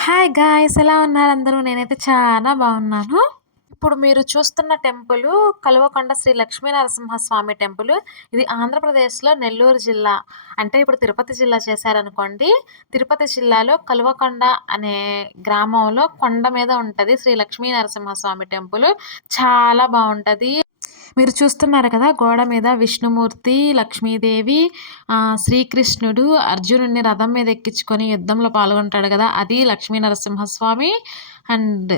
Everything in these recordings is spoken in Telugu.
హాయ్ గాయ్స్ ఎలా ఉన్నారు అందరూ? నేనైతే చాలా బాగున్నాను. ఇప్పుడు మీరు చూస్తున్న టెంపులు కల్వకొండ శ్రీ లక్ష్మీ నరసింహస్వామి టెంపులు. ఇది ఆంధ్రప్రదేశ్‌లో నెల్లూరు జిల్లా. అంటే ఇప్పుడు తిరుపతి జిల్లా చేశారనుకోండి. తిరుపతి జిల్లాలో కల్వకొండ అనే గ్రామంలో కొండ మీద ఉంటది శ్రీ లక్ష్మీ నరసింహస్వామి టెంపులు. చాలా బావుంటది. మీరు చూస్తున్నారు కదా! గోడ మీద విష్ణుమూర్తి, లక్ష్మీదేవి, శ్రీకృష్ణుడు అర్జునుడిని రథం మీద ఎక్కించుకొని యుద్ధంలో పాల్గొంటాడు కదా! అది లక్ష్మీ నరసింహస్వామి. అండ్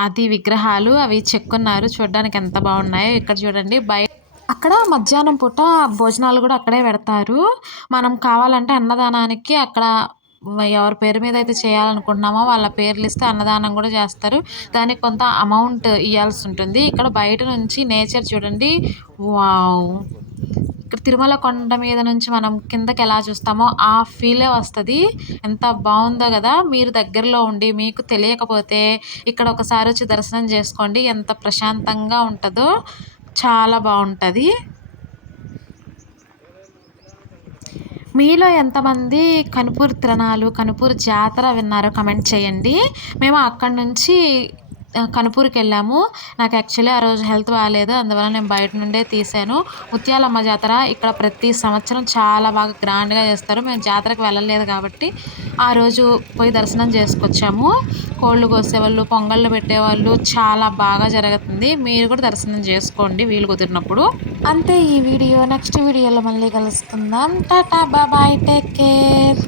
అది విగ్రహాలు అవి చెక్కున్నారు. చూడ్డానికి ఎంత బాగున్నాయో. ఇక్కడ చూడండి అక్కడ మధ్యాహ్నం పూట భోజనాలు కూడా అక్కడే పెడతారు. మనం కావాలంటే అన్నదానానికి అక్కడ ఎవరి పేరు మీద అయితే చేయాలనుకుంటున్నామో వాళ్ళ పేర్లు ఇస్తే అన్నదానం కూడా చేస్తారు. దానికి కొంత అమౌంట్ ఇయ్యాల్సి ఉంటుంది. ఇక్కడ బయట నుంచి నేచర్ చూడండి. వావ్! ఇక్కడ తిరుమల కొండ మీద నుంచి మనం కిందకి ఎలా చూస్తామో ఆ ఫీలే వస్తది. ఎంత బావుందో గదా! మీరు దగ్గరలో ఉండి మీకు తెలియకపోతే ఇక్కడ ఒకసారి వచ్చి దర్శనం చేసుకోండి. ఎంత ప్రశాంతంగా ఉంటదో చాలా బావుంటది. మీలో ఎంతమంది కనుపూరు తిరణాలు, కనుపూరు జాతర విన్నారో కమెంట్ చేయండి. మేము అక్కడి నుంచి కనుపూరుకెళ్ళాము. నాకు యాక్చువల్లీ ఆ రోజు హెల్త్ బాలేదు. అందువల్ల నేను బయట నుండే తీశాను. ముత్యాలమ్మ జాతర ఇక్కడ ప్రతి సంవత్సరం చాలా బాగా గ్రాండ్‌గా చేస్తారు. మేము జాతరకు వెళ్ళలేదు కాబట్టి ఆ రోజు పోయి దర్శనం చేసుకొచ్చాము. కోళ్ళు కోసేవాళ్ళు, పొంగళ్ళు పెట్టేవాళ్ళు చాలా బాగా జరుగుతుంది. మీరు కూడా దర్శనం చేసుకోండి వీలు కుదిరినప్పుడు. అంతే ఈ వీడియో. నెక్స్ట్ వీడియోలో మళ్ళీ కలుసుకుందాం. Tata bye take care.